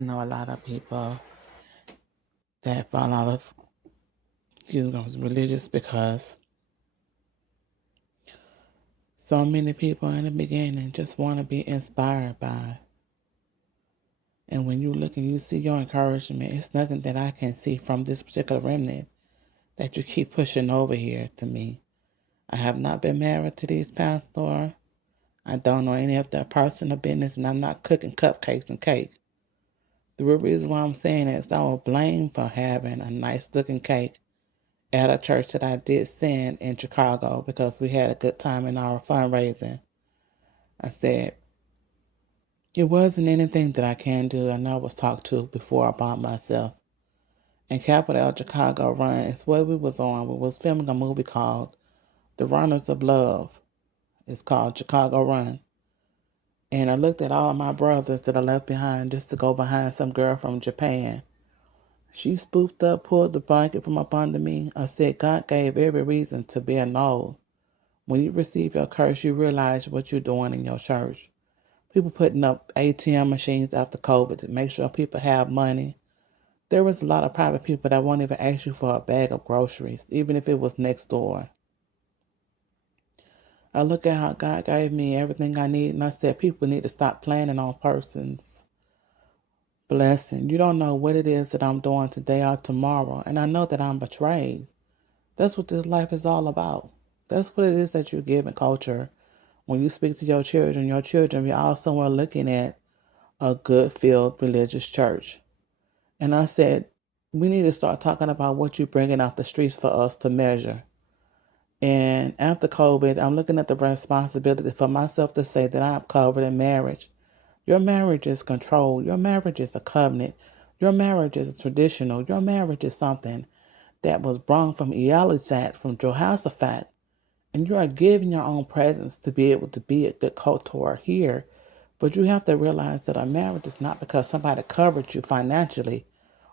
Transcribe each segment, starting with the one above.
I know a lot of people that fall out of religious because so many people in the beginning just want to be inspired by. And when you look and you see your encouragement, it's nothing that I can see from this particular remnant that you keep pushing over here to me. I have not been married to these pastors. I don't know any of their personal business, and I'm not cooking cupcakes and cake. The real reason why I'm saying is I was blamed for having a nice looking cake at a church that I did send in Chicago because we had a good time in our fundraising. I said, it wasn't anything that I can do. I know I was talked to before about myself. And Capital Chicago Run is what we was on. We was filming a movie called The Runners of Love. It's called Chicago Run. And I looked at all of my brothers that I left behind just to go behind some girl from Japan. She spoofed up, pulled the blanket from up under me. I said, God gave every reason to be annulled. When you receive your curse, you realize what you're doing in your church. People putting up ATM machines after COVID to make sure people have money. There was a lot of private people that won't even ask you for a bag of groceries, even if it was next door. I look at how God gave me everything I need, and I said people need to stop planning on persons' blessing. You don't know what it is that I'm doing today or tomorrow, and I know that I'm betrayed. That's what this life is all about. That's what it is that you give in culture. When you speak to your children, we all somewhere looking at a good filled religious church. And I said, we need to start talking about what you're bringing off the streets for us to measure. And after COVID, I'm looking at the responsibility for myself to say that I'm covered in marriage. Your marriage is controlled. Your marriage is a covenant. Your marriage is traditional. Your marriage is something that was brought from Eliasaph, from Jehoshaphat. And you are giving your own presence to be able to be a good cultor here. But you have to realize that a marriage is not because somebody covered you financially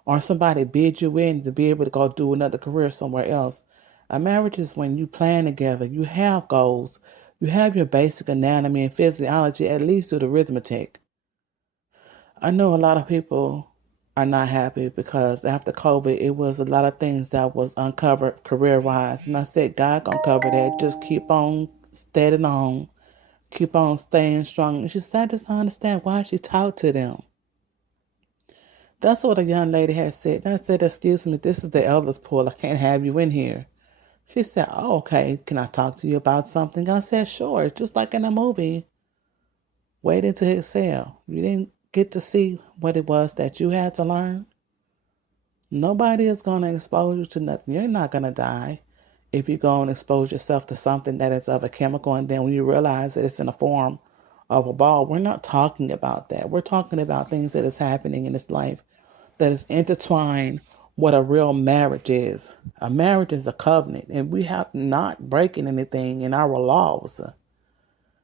or somebody bid you in to be able to go do another career somewhere else. A marriage is when you plan together, you have goals, you have your basic anatomy and physiology, at least do the arithmetic. I know a lot of people are not happy because after COVID, it was a lot of things that was uncovered career-wise. And I said, God gonna cover that. Just keep on steadying on. Keep on staying strong. And she said, I just don't understand why she talked to them. That's what a young lady had said. And I said, excuse me, this is the elders pool. I can't have you in here. She said, oh, okay. Can I talk to you about something? I said, sure. It's just like in a movie. Wait until excel. You didn't get to see what it was that you had to learn. Nobody is going to expose you to nothing. You're not going to die if you go and expose yourself to something that is of a chemical, and then when you realize that it's in the form of a ball. We're not talking about that. We're talking about things that is happening in this life that is intertwined what a real marriage is. A marriage is a covenant, and we have not breaking anything in our laws.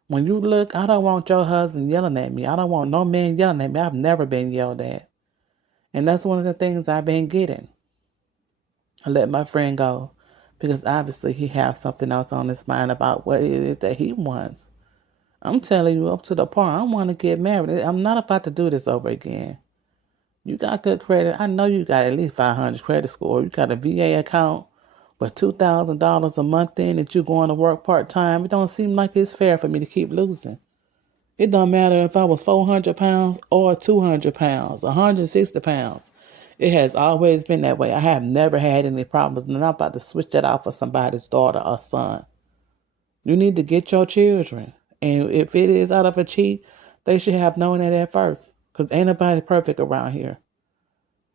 When you look, I don't want your husband yelling at me. I don't want no man yelling at me. I've never been yelled at. And that's one of the things I've been getting. I let my friend go because obviously he has something else on his mind about what it is that he wants. I'm telling you up to the point, I want to get married. I'm not about to do this over again. You got good credit. I know you got at least 500 credit score. You got a VA account with $2,000 a month in that you're going to work part-time. It don't seem like it's fair for me to keep losing. It don't matter if I was 400 pounds or 200 pounds, 160 pounds. It has always been that way. I have never had any problems, and I'm not about to switch that out for somebody's daughter or son. You need to get your children. And if it is out of a cheat, they should have known that at first. Because ain't nobody perfect around here.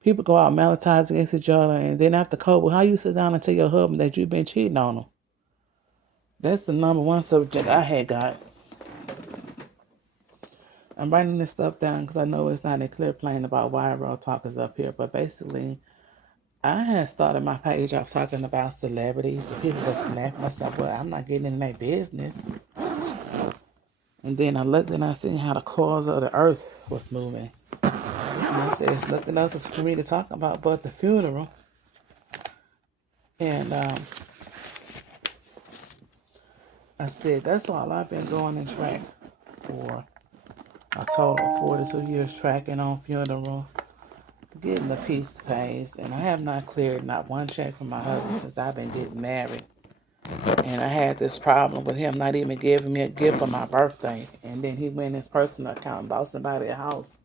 People go out monetize against each other, and then after COVID, how you sit down and tell your husband that you've been cheating on him? That's the number one subject I had got. I'm writing this stuff down because I know it's not a clear plane about why Real Talk is up here. But basically, I had started my page off talking about celebrities. The people were snapping and stuff. Well, I'm not getting in their business. And then I looked and I seen how the cores of the earth was moving. And I said, it's nothing else for me to talk about but the funeral. And I said, that's all I've been going in track for a total of 42 years tracking on funeral. getting the peace pays, and I have not cleared not one check from my husband since I've been getting married. And I had this problem with him not even giving me a gift for my birthday. And then he went in his personal account and bought somebody a house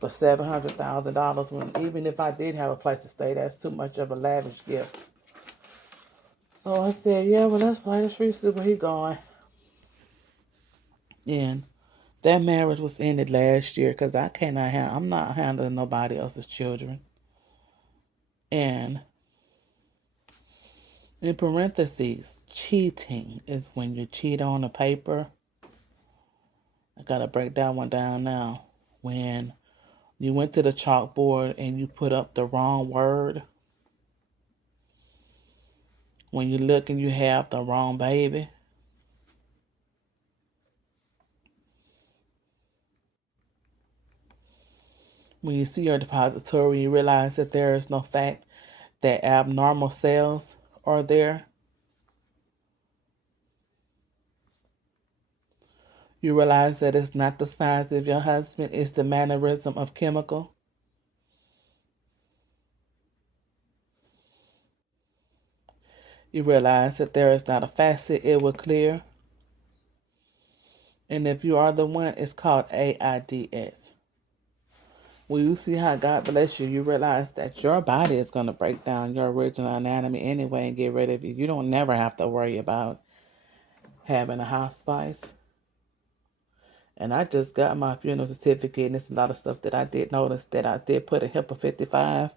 for $700,000 when even if I did have a place to stay, that's too much of a lavish gift. So I said, yeah, well, let's play the street, see where he going. And that marriage was ended last year because I'm not handling nobody else's children. And in parentheses, cheating is when you cheat on a paper. I gotta break that one down now. When you went to the chalkboard and you put up the wrong word. When you look and you have the wrong baby. When you see your depository, you realize that there is no fact that abnormal cells are there. You realize that it's not the size of your husband, it's the mannerism of chemical. You realize that there is not a facet it will clear. And if you are the one, it's called AIDS. When you see how God bless you, you realize that your body is going to break down your original anatomy anyway and get rid of you. You don't never have to worry about having a hospice. And I just got my funeral certificate, and it's a lot of stuff that I did notice that I did put a HIPAA 55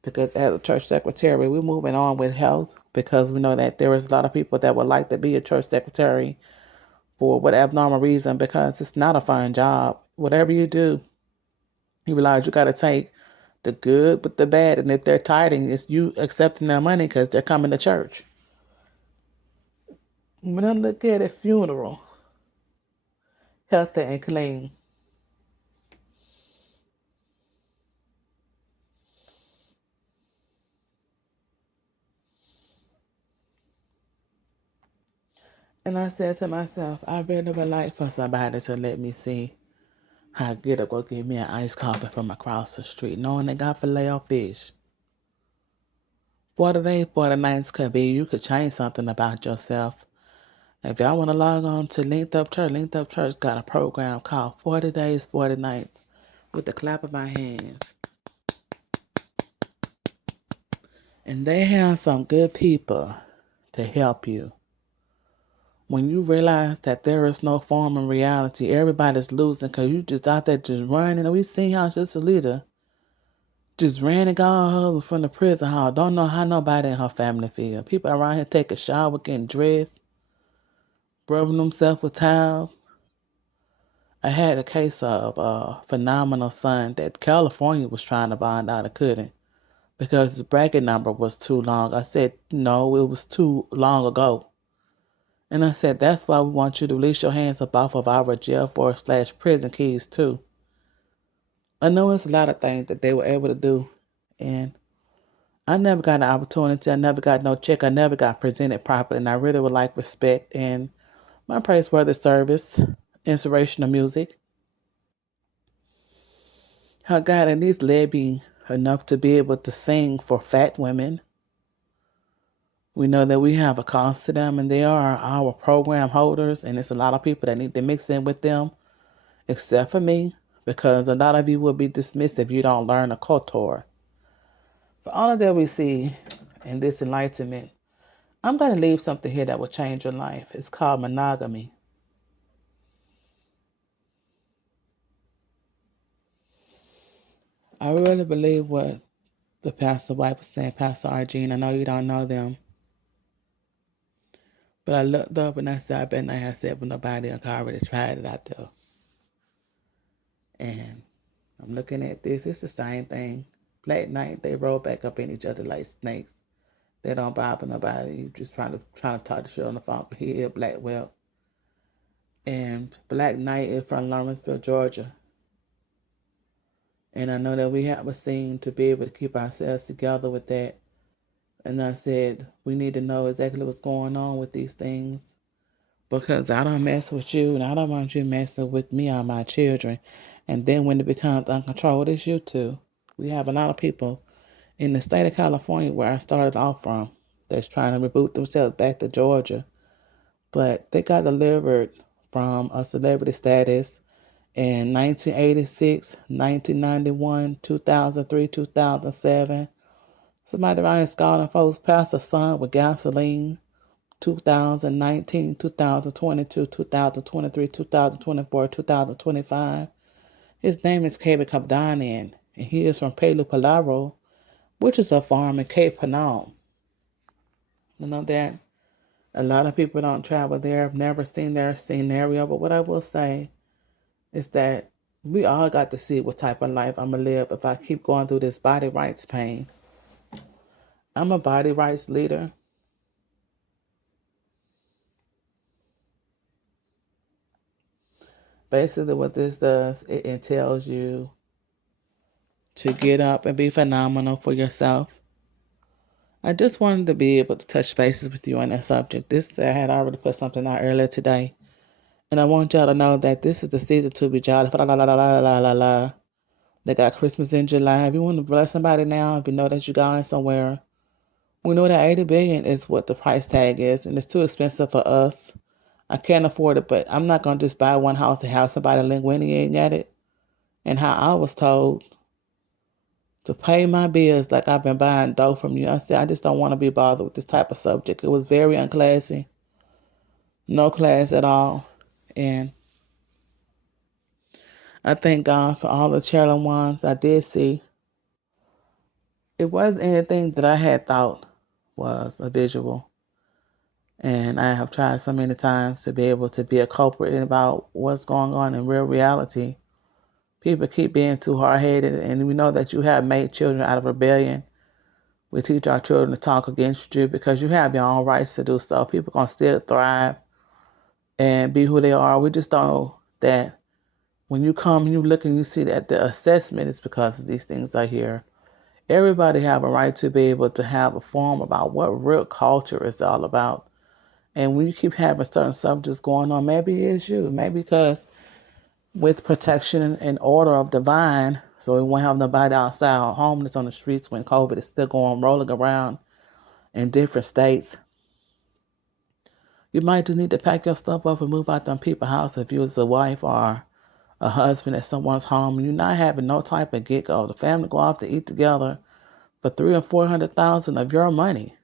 because as a church secretary, we're moving on with health because we know that there is a lot of people that would like to be a church secretary for what abnormal reason because it's not a fun job. Whatever you do, you realize you got to take the good with the bad. And if they're tithing, it's you accepting their money because they're coming to church. When I look at a funeral, healthy and clean, and I said to myself, I really would like for somebody to let me see how good to go get me an iced coffee from across the street, knowing they got filet o fish. 40 days, 40 nights could be you could change something about yourself. If y'all want to log on to Linked Up Church got a program called 40 Days, 40 Nights with the clap of my hands. And they have some good people to help you. When you realize that there is no form in reality, everybody's losing because you just out there just running. And we seen how Sister Lita just ran and got her husband from the prison hall. Don't know how nobody in her family feel. People around here take a shower, getting dressed, rubbing themselves with towels. I had a case of a phenomenal son that California was trying to bond out and couldn't because his bracket number was too long. I said, no, it was too long ago. And I said, that's why we want you to release your hands up off of our jail force / prison keys too. I know it's a lot of things that they were able to do. And I never got an opportunity. I never got no check. I never got presented properly. And I really would like respect and my praiseworthy service, inspirational music. How God at least led me enough to be able to sing for fat women. We know that we have a cost to them and they are our program holders. And it's a lot of people that need to mix in with them, except for me, because a lot of you will be dismissed if you don't learn a culture. For all of that we see in this enlightenment, I'm going to leave something here that will change your life. It's called monogamy. I really believe what the pastor wife was saying, Pastor Argene. I know you don't know them, but I looked up and I said, I bet not have said with nobody else already tried it out there. And I'm looking at this. It's the same thing. Black night, they roll back up in each other like snakes. They don't bother nobody. You just trying to talk the shit on the phone. Here, Black Well. And Black Knight is from Lawrenceville, Georgia. And I know that we have a scene to be able to keep ourselves together with that. And I said, we need to know exactly what's going on with these things. Because I don't mess with you and I don't want you messing with me or my children. And then when it becomes uncontrolled, it's you too. We have a lot of people in the state of California, where I started off from, that's trying to reboot themselves back to Georgia. But they got delivered from a celebrity status in 1986, 1991, 2003, 2007. Somebody around here scalding folks past the sun with gasoline. 2019, 2022, 2023, 2024, 2025. His name is Cabe Kabdanian, and he is from Pelu Palaro, which is a farm in Cape Panam. You know that a lot of people don't travel there. I've never seen their scenario, but what I will say is that we all got to see what type of life I'm going to live if I keep going through this body rights pain. I'm a body rights leader. Basically, what this does, it entails you to get up and be phenomenal for yourself. I just wanted to be able to touch bases with you on that subject. I had already put something out earlier today. And I want y'all to know that this is the season to be jolly. La, la, la, la, la, la, la, la. They got Christmas in July. If you want to bless somebody now, if you know that you're going somewhere, we know that $80 billion is what the price tag is, and it's too expensive for us. I can't afford it, but I'm not going to just buy one house and have somebody linguineating at it. And how I was told to pay my bills like I've been buying dough from you. I said, I just don't want to be bothered with this type of subject. It was very unclassy. No class at all. And I thank God for all the challenging ones I did see. It wasn't anything that I had thought was a visual. And I have tried so many times to be able to be a culprit about what's going on in real reality. People keep being too hard-headed, and we know that you have made children out of rebellion. We teach our children to talk against you because you have your own rights to do so. People are going to still thrive and be who they are. We just know that when you come and you look and you see that the assessment is because these things are here. Everybody have a right to be able to have a form about what real culture is all about. And when you keep having certain subjects going on, maybe it's you. Maybe because with protection and order of divine, so we won't have nobody outside homeless on the streets when COVID is still going rolling around in different states. You might just need to pack your stuff up and move out them people's house if you was a wife or a husband at someone's home and you're not having no type of get-go. The family go out to eat together for $300,000 or $400,000 of your money.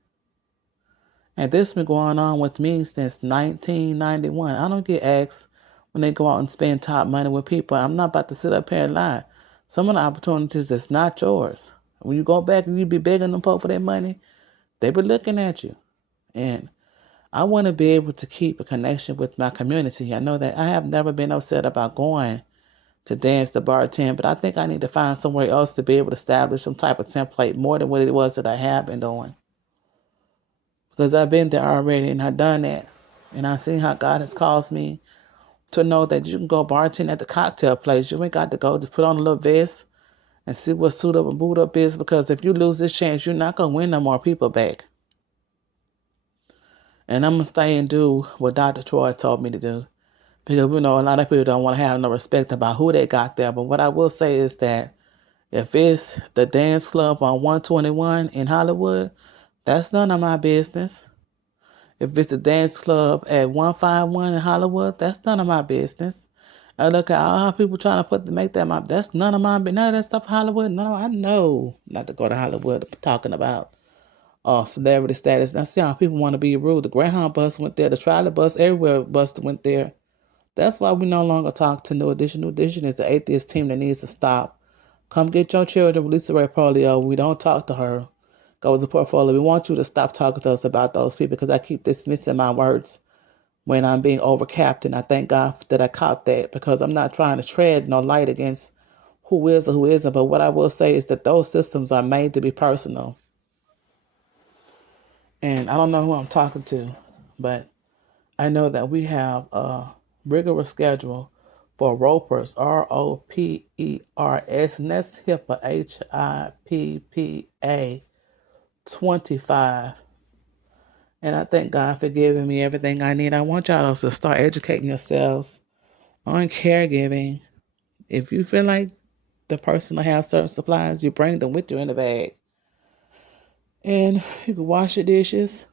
And this been going on with me since 1991. I don't get asked when they go out and spend top money with people. I'm not about to sit up here and lie. Some of the opportunities is not yours. When you go back and you be begging them for their money, they be looking at you. And I want to be able to keep a connection with my community. I know that I have never been upset about going to dance the bartend, but I think I need to find somewhere else to be able to establish some type of template more than what it was that I have been doing. Because I've been there already and I've done that. And I've seen how God has caused me to know that you can go bartend at the cocktail place. You ain't got to go just put on a little vest and see what suit up and boot up is, because if you lose this chance, you're not going to win no more people back. And I'm going to stay and do what Dr. Troy told me to do. Because we know a lot of people don't want to have no respect about who they got there. But what I will say is that if it's the dance club on 121 in Hollywood, that's none of my business. If it's a dance club at 151 in Hollywood, that's none of my business. I look at all how people trying to make that that's none of my business. None of that stuff Hollywood. No, I know not to go to Hollywood talking about celebrity status. And I see how people want to be rude. The Greyhound bus went there. The trolley bus, everywhere bus went there. That's why we no longer talk to New Edition. New Edition is the atheist team that needs to stop. Come get your children, Lisa Ray Polio. We don't talk to her. Go to portfolio. We want you to stop talking to us about those people because I keep dismissing my words when I'm being overcapped. And I thank God that I caught that, because I'm not trying to tread no light against who is or who isn't. But what I will say is that those systems are made to be personal. And I don't know who I'm talking to, but I know that we have a rigorous schedule for ropers, ROPERS, and that's HIPAA, HIPPA 25. And I thank God for giving me everything I need. I want y'all to start educating yourselves on caregiving. If you feel like the person will have certain supplies, you bring them with you in the bag. And you can wash your dishes,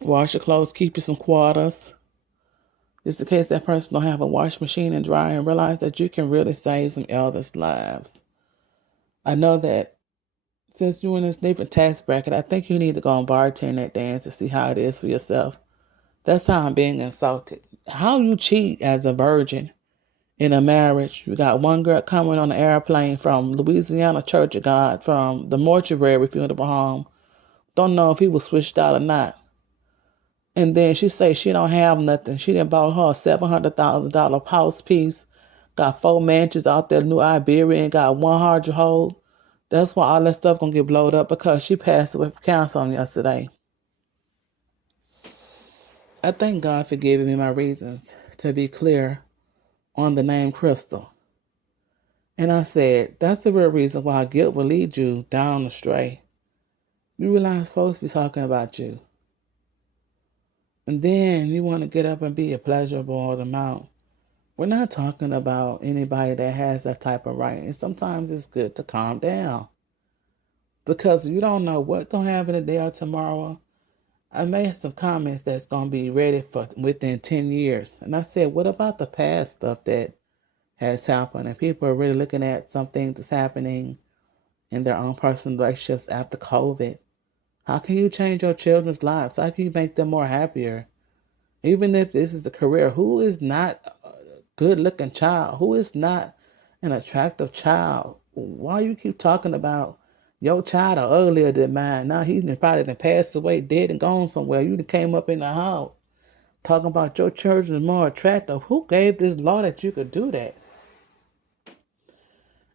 wash your clothes, keep you some quarters. Just in case that person don't have a wash machine and dryer, and realize that you can really save some elders' lives. I know that since you're in this different tax bracket, I think you need to go and bartend that dance to see how it is for yourself. That's how I'm being insulted. How you cheat as a virgin in a marriage. You got one girl coming on an airplane from Louisiana Church of God, from the mortuary funeral home. Don't know if he was switched out or not. And then she say she don't have nothing. She done bought her a $700,000 house piece. Got 4 mansions out there, New Iberia, got 100 hold. That's why all that stuff gonna get blowed up, because she passed away from cancer on yesterday. I thank God for giving me my reasons to be clear on the name Crystal. And I said, that's the real reason why guilt will lead you down astray. You realize folks be talking about you. And then you want to get up and be a pleasurable amount. We're not talking about anybody that has that type of right. And sometimes it's good to calm down, because you don't know what's going to happen today or tomorrow. I made some comments that's going to be ready for within 10 years. And I said, what about the past stuff that has happened? And people are really looking at some things that's happening in their own personal relationships after COVID. How can you change your children's lives? How can you make them more happier? Even if this is a career, who is not a good looking child? Who is not an attractive child? Why you keep talking about your child are uglier than mine? Now he probably done passed away, dead and gone somewhere. You done came up in the house talking about your children are more attractive. Who gave this law that you could do that?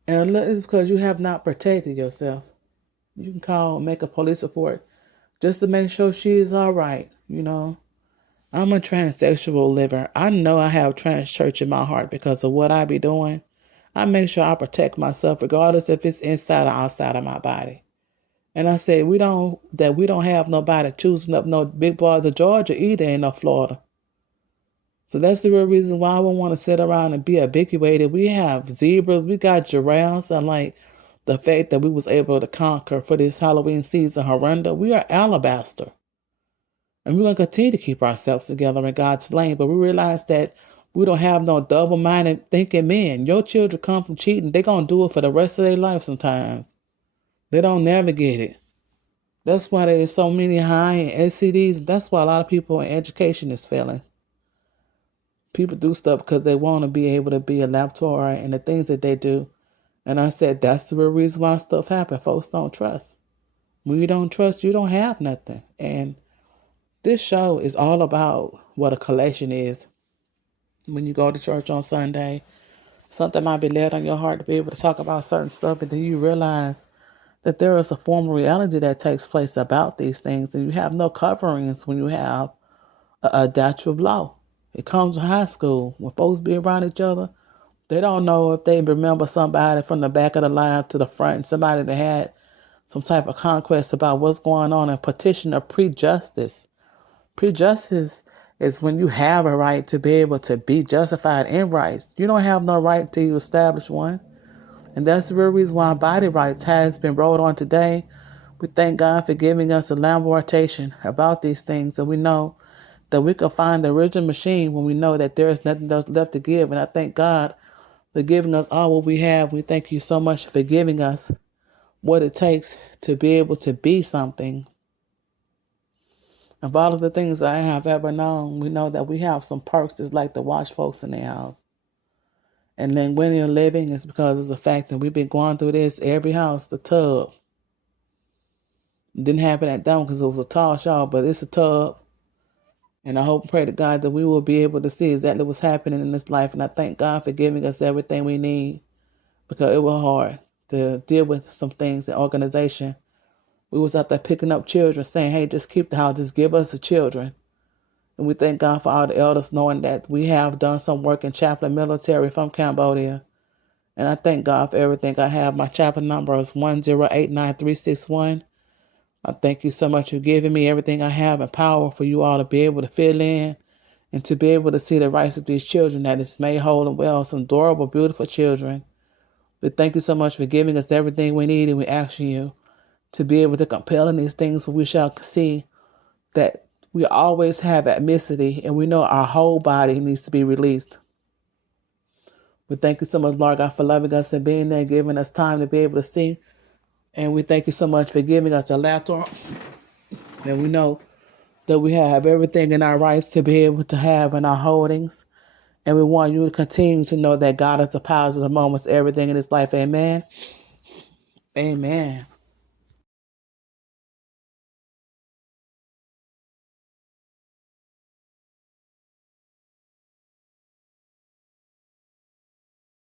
And it's because you have not protected yourself. You can call, make a police report just to make sure she is all right, you know. I'm a transsexual liver. I know I have trans church in my heart because of what I be doing. I make sure I protect myself regardless if it's inside or outside of my body. And I say we don't have nobody choosing up no big boys of Georgia either in no Florida. So that's the real reason why I won't want to sit around and be habituated. We have zebras, we got giraffes, and like the fact that we was able to conquer for this Halloween season, Horrenda, we are alabaster. And we're going to continue to keep ourselves together in God's lane. But we realize that we don't have no double-minded thinking men. Your children come from cheating. They're going to do it for the rest of their life sometimes. They don't navigate it. That's why there's so many high STDs. That's why a lot of people in education is failing. People do stuff because they want to be able to be a laboratory and the things that they do. And I said, that's the real reason why stuff happens. Folks don't trust. When you don't trust, you don't have nothing. And this show is all about what a collection is. When you go to church on Sunday, something might be laid on your heart to be able to talk about certain stuff, but then you realize that there is a form of reality that takes place about these things, and you have no coverings when you have a adaptive law. It comes in high school. When folks be around each other, they don't know if they remember somebody from the back of the line to the front, and somebody that had some type of conquest about what's going on, and petition of prejustice. Prejustice is when you have a right to be able to be justified in rights. You don't have no right till you establish one. And that's the real reason why body rights has been rolled on today. We thank God for giving us a lamentation about these things. And we know that we can find the original machine when we know that there is nothing else left to give. And I thank God for giving us all what we have. We thank you so much for giving us what it takes to be able to be something. Of all of the things I have ever known, we know that we have some perks that's like to watch folks in their house. And then when you're living, it's because it's the fact that we've been going through this every house, the tub. It didn't happen at them because it was a tall shower, but it's a tub. And I hope and pray to God that we will be able to see exactly what's happening in this life. And I thank God for giving us everything we need, because it was hard to deal with some things in organization. We was out there picking up children saying, hey, just keep the house, just give us the children. And we thank God for all the elders knowing that we have done some work in chaplain military from Cambodia. And I thank God for everything I have. My chaplain number is 1089361. I thank you so much for giving me everything I have and power for you all to be able to fill in and to be able to see the rights of these children that is made whole and well. Some adorable, beautiful children We thank you so much for giving us everything we need, and we ask you to be able to compel in these things, for we shall see that we always have ethnicity, and we know our whole body needs to be released. We thank you so much, Lord God, for loving us and being there, giving us time to be able to see. And we thank you so much for giving us a laughter. And we know that we have everything in our rights to be able to have in our holdings. And we want you to continue to know that God is the powers of the moments, everything in this life. Amen. Amen.